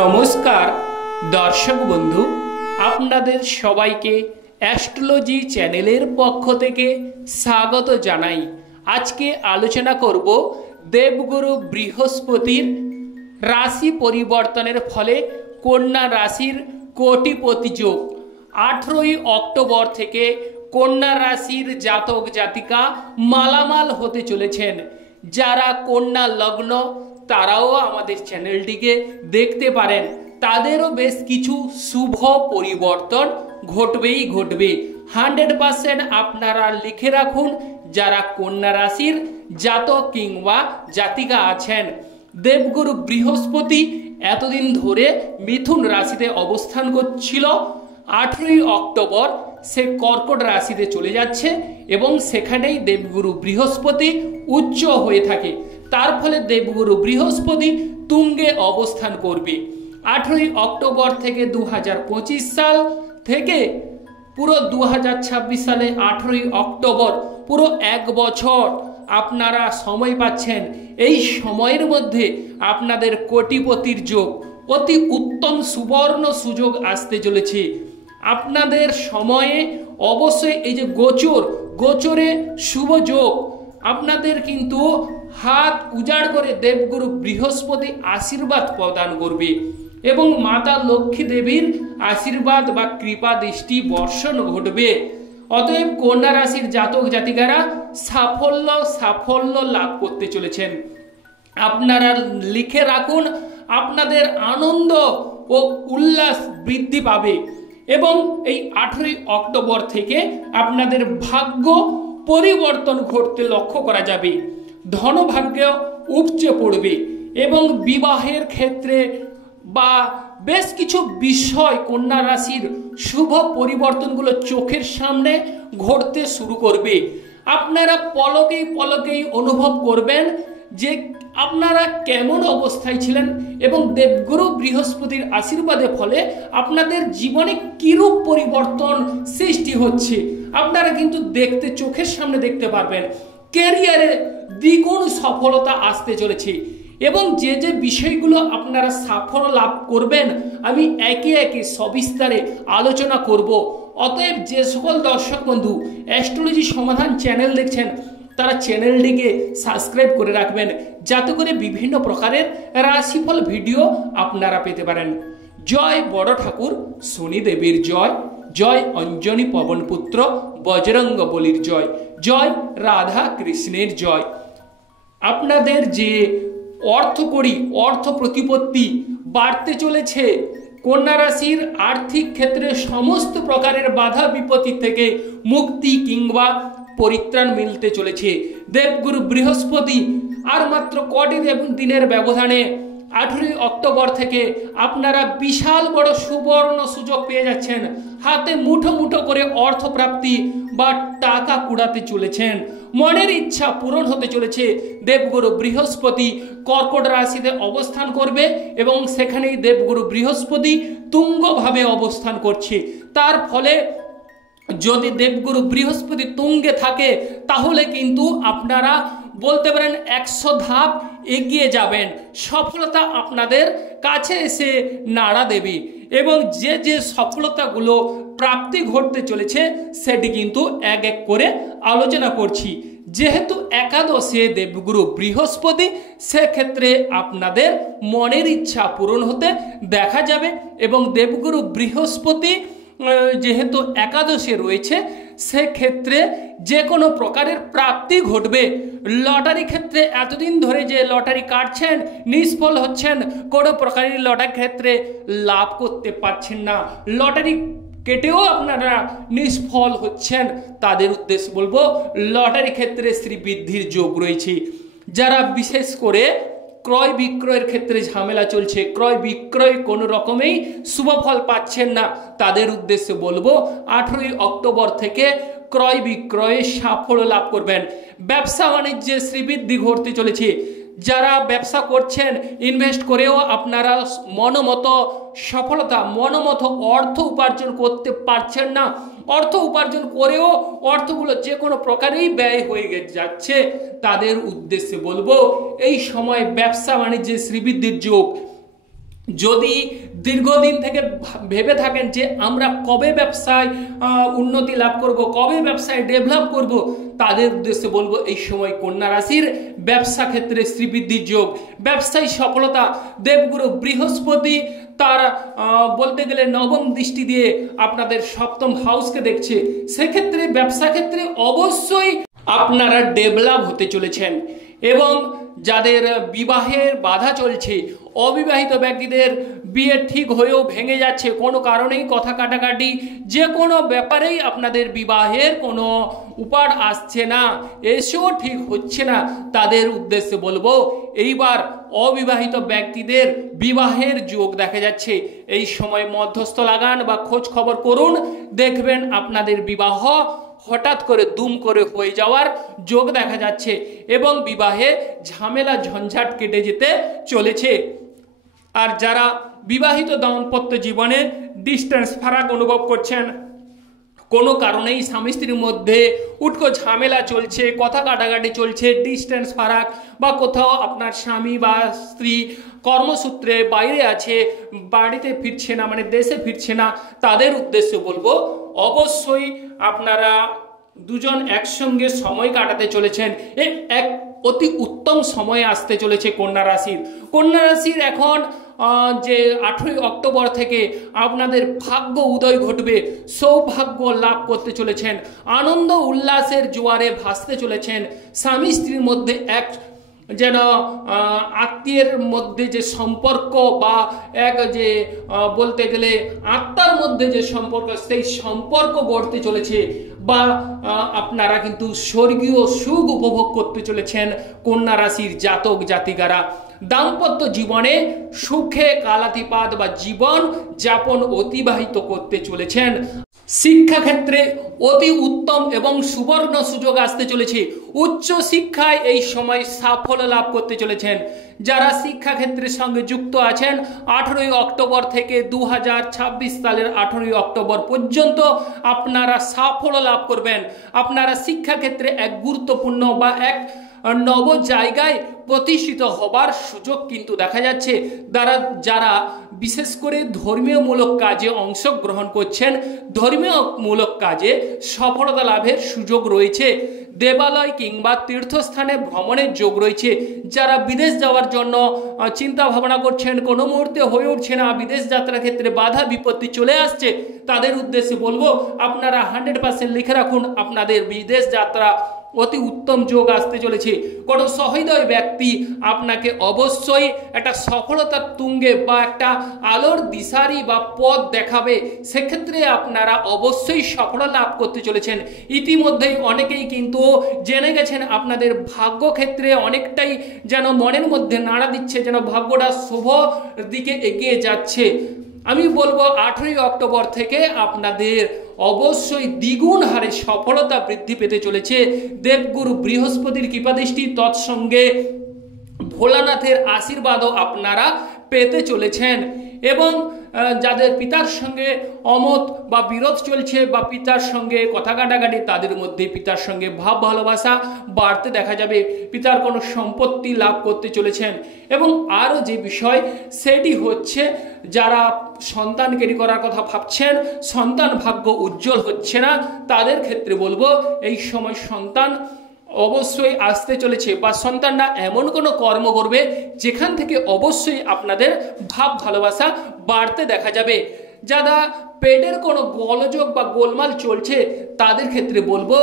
নমস্কার দর্শক বন্ধু, আপনাদের সবাইকে অ্যাস্ট্রোলজি চ্যানেলের পক্ষ থেকে স্বাগত জানাই। আজকে আলোচনা করব দেবগুরু বৃহস্পতির রাশি পরিবর্তনের ফলে কন্যা রাশির কোটিপতি যোগ। 18ই অক্টোবর থেকে কন্যা রাশির জাতক জাতিকা মালামাল হতে চলেছেন। যারা কন্যা লগ্ন তারাও আমাদের চ্যানেলটিকে দেখতে পারেন, তাদেরও বেশ কিছু শুভ পরিবর্তন ঘটবে। 100% আপনারা লিখে রাখুন, যারা কন্যা রাশির জাতক কিংবা জাতিকা আছেন। দেবগুরু বৃহস্পতি এতদিন ধরে মিথুন রাশিতে অবস্থান করছিল। 18ই অক্টোবর সে কর্কট রাশিতে চলে যাচ্ছে এবং সেখানেই দেবগুরু বৃহস্পতি উচ্চ হয়ে থাকে। তার ফলে দেবগুরু বৃহস্পতি তুঙ্গে অবস্থান করবে। 18ই অক্টোবর থেকে 2025 সাল থেকে পুরো 2026 সালে 18ই অক্টোবর পুরো এক বছর আপনারা সময় পাচ্ছেন। এই সময়ের মধ্যে আপনাদের কোটিপতির যোগ, অতি উত্তম সুবর্ণ সুযোগ আসতে চলেছে। আপনাদের সময়ে অবশ্যই এই যে গোচরে শুভ যোগ, আপনাদের কিন্তু হাত উজাড় করে দেবগুরু বৃহস্পতি আশীর্বাদ প্রদান করবে এবং মাতা লক্ষ্মী দেবীর আশীর্বাদ বা কৃপা দৃষ্টি বর্ষণ ঘটবে। অতএব কন্যা রাশির জাতক জাতিকারা সাফল্য লাভ করতে চলেছেন। আপনারা লিখে রাখুন, আপনাদের আনন্দ ও উল্লাস বৃদ্ধি পাবে এবং এই 18ই অক্টোবর থেকে আপনাদের ভাগ্য পরিবর্তন ঘটতে লক্ষ্য করা যাবে। ধনভাগ্য উপচে পড়বে এবং বিবাহের ক্ষেত্রে বা বেশ কিছু বিষয় কন্যা রাশির শুভ পরিবর্তনগুলো চোখের সামনে ঘটতে শুরু করবে। আপনারা পলকেই অনুভব করবেন যে আপনারা কেমন অবস্থায় ছিলেন এবং দেবগুরু বৃহস্পতির আশীর্বাদের ফলে আপনাদের জীবনে কিরূপ পরিবর্তন সৃষ্টি হচ্ছে আপনারা কিন্তু চোখের সামনে দেখতে পারবেন। ক্যারিয়ারে দ্বিগুণ সফলতা আসতে চলেছে এবং যে যে বিষয়গুলো আপনারা সাফল্য লাভ করবেন আমি একে একে সবিস্তারে আলোচনা করব। অতএব যে সকল দর্শক বন্ধু অ্যাস্ট্রোলজি সমাধান চ্যানেল দেখছেন তারা চ্যানেলটিকে সাবস্ক্রাইব করে রাখবেন, যাতে করে বিভিন্ন প্রকারের রাশিফল ভিডিও আপনারা পেতে পারেন। জয় বড় ঠাকুর শনিদেবের জয়, জয় অঞ্জনী পবনপুত্র বজরঙ্গ বলির জয়, জয় রাধা কৃষ্ণের জয়। আপনাদের যে অর্থ প্রতিপত্তি বাড়তে চলেছে, কন্যা রাশির আর্থিক ক্ষেত্রে সমস্ত প্রকারের বাধা বিপত্তি থেকে মুক্তি কিংবা পরিত্রাণ মিলতে চলেছে। দেবগুরু বৃহস্পতি আর মাত্র কটি দিনের ব্যবধানে 18ই অক্টোবর থেকে আপনারা বিশাল বড় সুবর্ণ সুযোগ পেয়ে যাচ্ছেন। হাতে মুঠো করে অর্থপ্রাপ্তি বা টাকা কুড়াতে চলেছেন। মনের ইচ্ছা পূরণ হতে চলেছে। দেবগুরু বৃহস্পতি কর্কট রাশিতে অবস্থান করবে এবং সেখানেই দেবগুরু বৃহস্পতি তুঙ্গভাবে অবস্থান করছে। তার ফলে যদি দেবগুরু বৃহস্পতি তুঙ্গে থাকে তাহলে কিন্তু আপনারা বলতে পারেন 100 ধাপ এগিয়ে যাবেন। সফলতা আপনাদের কাছে এসে নাড়া দেবে এবং যে সফলতাগুলো প্রাপ্তি ঘটতে চলেছে সেটি কিন্তু এক এক করে আলোচনা করছি। যেহেতু একাদশে দেবগুরু বৃহস্পতি, সেক্ষেত্রে আপনাদের মনের ইচ্ছা পূরণ হতে দেখা যাবে এবং দেবগুরু বৃহস্পতি যেহেতু একাদশে রয়েছে সেক্ষেত্রে যে কোনো প্রকারের প্রাপ্তি ঘটবে। লটারি ক্ষেত্রে এতদিন ধরে যে লটারি কাটছেন নিষ্ফল হচ্ছেন, কোনো প্রকারের লটারি ক্ষেত্রে লাভ করতে পারছেন না, লটারি কেটেও আপনারা নিষ্ফল হচ্ছেন, তাদের উদ্দেশ্যে বলবো লটারি ক্ষেত্রে শ্রীবৃদ্ধির যোগ রয়েছে। যারা বিশেষ করে ক্রয় বিক্রয়ের ক্ষেত্রে ঝামেলা চলছে, ক্রয় বিক্রয় কোনো রকমেই শুভফল পাচ্ছেন না, তাদের উদ্দেশ্যে বলবো 18ই অক্টোবর থেকে ক্রয় বিক্রয়ে সাফল্য লাভ করবেন। ব্যবসা বাণিজ্যে শ্রীবৃদ্ধি ঘটতে চলেছে। যারা ব্যবসা করছেন ইনভেস্ট করেও আপনারা মনোমতো সফলতা মনোমতো অর্থ উপার্জন করতে পারছেন না, অর্থ উপার্জন করেও অর্থগুলো যে কোনো প্রকারেই ব্যয় হয়ে যাচ্ছে, তাদের উদ্দেশ্যে বলবো এই সময় ব্যবসা বাণিজ্যে শ্রীবৃদ্ধির যোগ। যদি দীর্ঘদিন থেকে ভেবে থাকেন যে আমরা কবে ব্যবসায় উন্নতি লাভ করব, কবে ব্যবসায় ডেভেলপ করব, তাদের উদ্দেশ্যে বলবো এই সময় কন্যা রাশির ব্যবসা ক্ষেত্রে শ্রীবৃদ্ধির যোগ, ব্যবসায়ী সফলতা। দেবগুরু বৃহস্পতি তার বলতে গেলে নবম দৃষ্টি দিয়ে আপনাদের সপ্তম হাউসকে দেখছে, সেক্ষেত্রে ব্যবসা ক্ষেত্রে অবশ্যই আপনারা ডেভেলপ হতে চলেছেন। এবং যাদের বিবাহের বাধা চলছে, অবিবাহিত ব্যক্তিদের বিয়ে ঠিক হয়েও ভেঙে যাচ্ছে, কোনো কারণেই কথা কাটাকাটি, যে কোনো ব্যাপারেই আপনাদের বিবাহের কোনো উপার আসছে না, এসেও ঠিক হচ্ছে না, তাদের উদ্দেশ্যে বলবো এইবার অবিবাহিত ব্যক্তিদের বিবাহের যোগ দেখা যাচ্ছে। এই সময় মধ্যস্থ লাগান বা খোঁজ খবর করুন, দেখবেন আপনাদের বিবাহ হঠাৎ করে দুম করে হয়ে যাওয়ার যোগ দেখা যাচ্ছে এবং বিবাহে ঝামেলা ঝঞ্ঝাট কেটে যেতে চলেছে। আর যারা বিবাহিত দাম্পত্য জীবনে ডিস্টেন্স ফারাক অনুভব করছেন, কোনো কারণেই স্বামী স্ত্রীর মধ্যে উটকো ঝামেলা চলছে, কথা কাটাকাটি চলছে, ডিস্টেন্স ফারাক, বা কোথাও আপনার স্বামী বা স্ত্রী কর্মসূত্রে বাইরে আছে, বাড়িতে ফিরছে না, মানে দেশে ফিরছে না, তাদের উদ্দেশ্যে বলবো অবশ্যই আপনারা দুজন একসঙ্গে সময় কাটাতে চলেছেন। এক অতি উত্তম সময় আসতে চলেছে কন্যা রাশির। কন্যা রাশির এখন যে 18 অক্টোবর থেকে আপনাদের ভাগ্য উদয় ঘটবে, সৌভাগ্য লাভ করতে চলেছেন, আনন্দ উল্লাসের জোয়ারে ভাসতে চলেছেন। স্বামী স্ত্রীর মধ্যে এক যেন আত্মীয়ের মধ্যে যে সম্পর্ক বা এক যে বলতে গেলে আত্মার মধ্যে যে সম্পর্ক, সেই সম্পর্ক গড়তে চলেছে, বা আপনারা কিন্তু স্বর্গীয় সুখ উপভোগ করতে চলেছেন কন্যা রাশির জাতক জাতিকারা। দাম্পত্য জীবনে সুখে কালাতিপাত বা জীবন যাপন অতিবাহিত করতে চলেছেন। শিক্ষাক্ষেত্রে অতি উত্তম এবং সুবর্ণ সুযোগ আসতে চলেছে। উচ্চ শিক্ষায় এই সময় সাফল্য লাভ করতে চলেছেন। যারা শিক্ষাক্ষেত্রের সঙ্গে যুক্ত আছেন 18 অক্টোবর থেকে 2026 সালের 18 অক্টোবর পর্যন্ত আপনারা সাফল্য লাভ করবেন। আপনারা শিক্ষাক্ষেত্রে এক গুরুত্বপূর্ণ বা এক নব জায়গায় প্রতিষ্ঠিত হবার সুযোগ কিন্তু দেখা যাচ্ছে। যারা বিশেষ করে ধর্মীয়মূলক কাজে অংশগ্রহণ করছেন, ধর্মীয়মূলক কাজে সফলতা লাভের সুযোগ রয়েছে। দেবালয় কিংবা তীর্থস্থানে ভ্রমণের যোগ রয়েছে। যারা বিদেশ যাওয়ার জন্য চিন্তা ভাবনা করছেন, কোনো মুহূর্তে হয়ে উঠছে না, বিদেশ যাত্রার ক্ষেত্রে বাধা বিপত্তি চলে আসছে, তাদের উদ্দেশ্যে বলবো আপনারা 100% লিখে রাখুন, আপনাদের বিদেশ যাত্রা অতি উত্তম যোগ আসতে চলেছে। কোনো সহৃদয় ব্যক্তি আপনাকে অবশ্যই একটা সফলতার তুঙ্গে বা একটা আলোর দিশারি বা পথ দেখাবে, সেক্ষেত্রে আপনারা অবশ্যই সফলতা লাভ করতে চলেছেন। ইতিমধ্যেই অনেকেই কিন্তু জেনে গেছেন আপনাদের ভাগ্য ক্ষেত্রে অনেকটাই যেন মনের মধ্যে নাড়া দিচ্ছে, যেন ভাগ্যটা শুভ দিকে এগিয়ে যাচ্ছে। আমি বলবো 18 অক্টোবর থেকে আপনাদের অবশ্যই দ্বিগুণ হারে সফলতা বৃদ্ধি পেতে চলেছে। দেবগুরু বৃহস্পতির কৃপাদৃষ্টি, তৎসঙ্গে ভোলানাথের আশীর্বাদও আপনারা পেতে চলেছেন। এবং যাদের পিতার সঙ্গে অমত বা বিরোধ চলছে বা পিতার সঙ্গে কথা কাটাকাটি, তাদের মধ্যে পিতার সঙ্গে ভাব ভালোবাসা বাড়তে দেখা যাবে। পিতার কোনো সম্পত্তি লাভ করতে চলেছেন। এবং আরও যে বিষয় সেটি হচ্ছে, যারা সন্তান ক্যারি করার কথা ভাবছেন, সন্তান ভাগ্য উজ্জ্বল হচ্ছে না, তাদের ক্ষেত্রে বলবো এই সময় সন্তান অবশ্যই আসতে চলেছে, বা সন্তানরা এমন কোনো কর্ম করবে যেখান থেকে অবশ্যই আপনাদের ভাব ভালোবাসা বাড়তে দেখা যাবে। যারা পেটের কোনো গোলযোগ বা গোলমাল চলছে, তাদের ক্ষেত্রে বলবো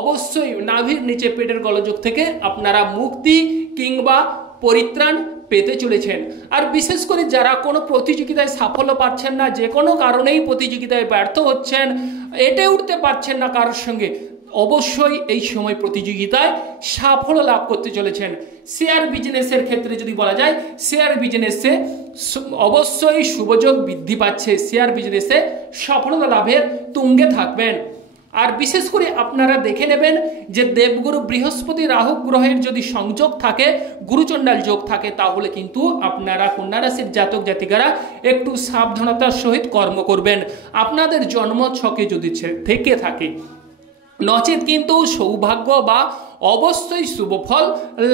অবশ্যই নাভির নিচে পেটের গোলযোগ থেকে আপনারা মুক্তি কিংবা পরিত্রাণ পেতে চলেছেন। আর বিশেষ করে যারা কোনো প্রতিযোগিতায় সাফল্য পাচ্ছেন না, যে কোনো কারণেই প্রতিযোগিতায় ব্যর্থ হচ্ছেন, এটে উঠতে পারছেন না কারোর সঙ্গে, অবশ্যই এই সময় প্রতিযোগিতায় সাফল্য লাভ করতে চলেছেন। শেয়ার বিজনেসের ক্ষেত্রে যদি বলা যায়, শেয়ার বিজনেসে অবশ্যই শুভযোগ বৃদ্ধি পাচ্ছে। শেয়ার বিজনেসে সফলতা লাভের তুঙ্গে থাকবেন। আর বিশেষ করে আপনারা দেখে নেবেন যে দেবগুরু বৃহস্পতি রাহু গ্রহের যদি সংযোগ থাকে, গুরুচণ্ডাল যোগ থাকে, তাহলে কিন্তু আপনারা কন্যা রাশির জাতক জাতিকারা একটু সাবধানতার সহিত কর্ম করবেন আপনাদের জন্ম ছকে যদি থেকে থাকে। নচেত কিন্তু সৌভাগ্য বা অবশ্যই শুভ ফল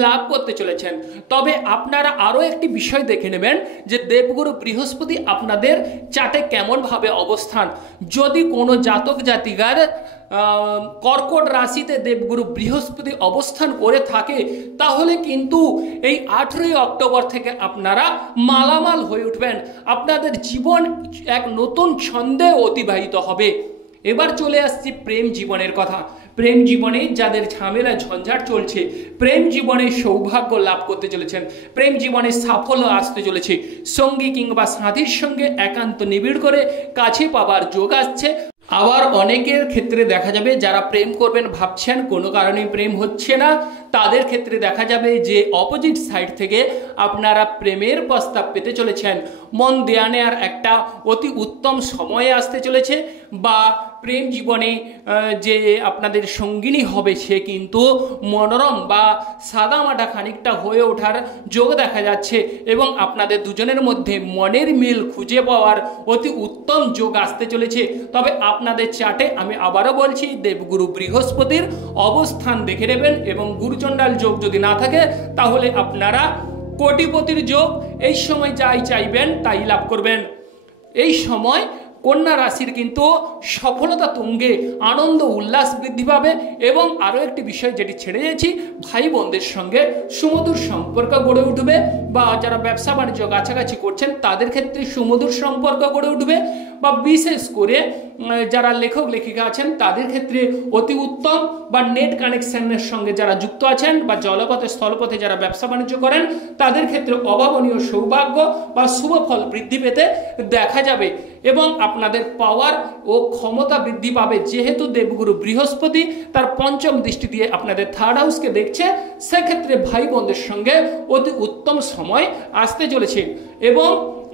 লাভ করতে চলেছেন। তবে আপনারা আরও একটি বিষয় দেখে নেবেন যে দেবগুরু বৃহস্পতি আপনাদের চার্টে কেমনভাবে অবস্থান। যদি কোনো জাতক জাতিকার কর্কট রাশিতে দেবগুরু বৃহস্পতি অবস্থান করে থাকে, তাহলে কিন্তু এই 18ই অক্টোবর থেকে আপনারা মালামাল হয়ে উঠবেন। আপনাদের জীবন এক নতুন ছন্দে অতিবাহিত হবে। এবার চলে আসছি প্রেম জীবনের কথা। প্রেম জীবনে যাদের ঝামেলা ঝঞ্ঝাট চলছে, প্রেম জীবনে সৌভাগ্য লাভ করতে চলেছেন, প্রেম জীবনে সাফল্য আসতে চলেছে, সঙ্গী কিংবা সাথীর সঙ্গে একান্ত নিবিড় করে কাছে পাবার যোগ আসছে। আবার অনেকের ক্ষেত্রে দেখা যাবে যারা প্রেম করবেন ভাবছেন, কোনো কারণে প্রেম হচ্ছে না, তাদের ক্ষেত্রে দেখা যাবে যে অপোজিট সাইড থেকে আপনারা প্রেমের প্রস্তাব পেতে চলেছেন। মন দেয়া নেয়ার একটা অতি উত্তম সময়ে আসতে চলেছে, বা প্রেম জীবনে যে আপনাদের সঙ্গিনী হবে সে কিন্তু মনোরম বা সাদামাটা খানিকটা হয়ে ওঠার যোগ দেখা যাচ্ছে, এবং আপনাদের দুজনের মধ্যে মনের মিল খুঁজে পাওয়ার অতি উত্তম যোগ আসতে চলেছে। তবে আপনাদের চার্টে আমি আবারও বলছি, দেবগুরু বৃহস্পতির অবস্থান দেখে নেবেন, এবং গুরুচণ্ডাল যোগ যদি না থাকে তাহলে আপনারা কোটিপতির যোগ, এই সময় যাই চাইবেন তাই লাভ করবেন। এই সময় কন্যা রাশির কিন্তু সফলতা তুঙ্গে, আনন্দ উল্লাস বৃদ্ধি পাবে, এবং আরও একটি বিষয় যেটি ছেড়ে যাচ্ছি, ভাই বোনদের সঙ্গে সুমধুর সম্পর্ক গড়ে উঠবে, বা যারা ব্যবসা বাণিজ্য কাছাকাছি করছেন তাদের ক্ষেত্রে সুমধুর সম্পর্ক গড়ে উঠবে, বা বিশেষ করে যারা লেখক লেখিকা আছেন তাদের ক্ষেত্রে অতি উত্তম, বা নেট কানেকশনের সঙ্গে যারা যুক্ত আছেন, বা জলপথে স্থলপথে যারা ব্যবসা বাণিজ্য করেন তাদের ক্ষেত্রে অভাবনীয় সৌভাগ্য বা শুভ ফল বৃদ্ধি পেতে দেখা যাবে, এবং আপনাদের পাওয়ার ও ক্ষমতা বৃদ্ধি পাবে। যেহেতু দেবগুরু বৃহস্পতি তার পঞ্চম দৃষ্টি দিয়ে আপনাদের থার্ড হাউসকে দেখছে, সেক্ষেত্রে ভাই বোনদের সঙ্গে অতি উত্তম সময় আসতে চলেছে, এবং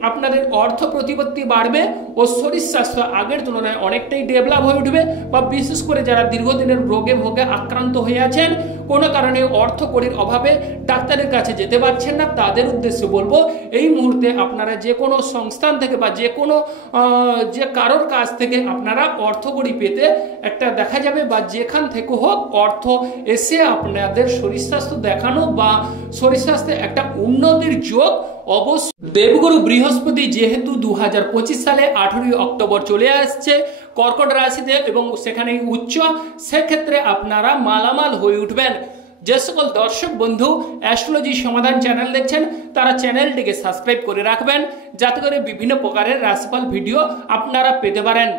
আপনাদের অর্থ প্রতিপত্তি বাড়বে ও শরীর স্বাস্থ্য আগের তুলনায় অনেকটাই ডেভেলপ হয়ে উঠবে। বা বিশেষ করে যারা দীর্ঘদিনের রোগে ভোগে আক্রান্ত হয়ে আছেন, কোনো কারণে অর্থ কড়ির অভাবে ডাক্তারের কাছে যেতে পারছেন না, তাদের উদ্দেশ্যে বলবো এই মুহূর্তে আপনারা যে কোনো সংস্থান থেকে বা যে কোনো যে কারোর কাছ থেকে আপনারা অর্থ কড়ি পেতে একটা দেখা যাবে, বা যেখান থেকে হোক অর্থ এসে আপনাদের শরীর স্বাস্থ্য দেখানো বা শরীর স্বাস্থ্যে একটা উন্নতির যোগ অবশ্য। দেবগুরু বৃহস্পতি যেহেতু 2025 সালে 18ই অক্টোবর চলে আসছে কর্কট রাশিতে, এবং সেখানেই উচ্চ, সেক্ষেত্রে আপনারা মালামাল হয়ে উঠবেন। যে সকল দর্শক বন্ধু অ্যাস্ট্রোলজি সমাধান চ্যানেল দেখছেন তারা চ্যানেলটিকে সাবস্ক্রাইব করে রাখবেন, যাতে করে বিভিন্ন প্রকারের রাশিফল ভিডিও আপনারা পেতে পারেন।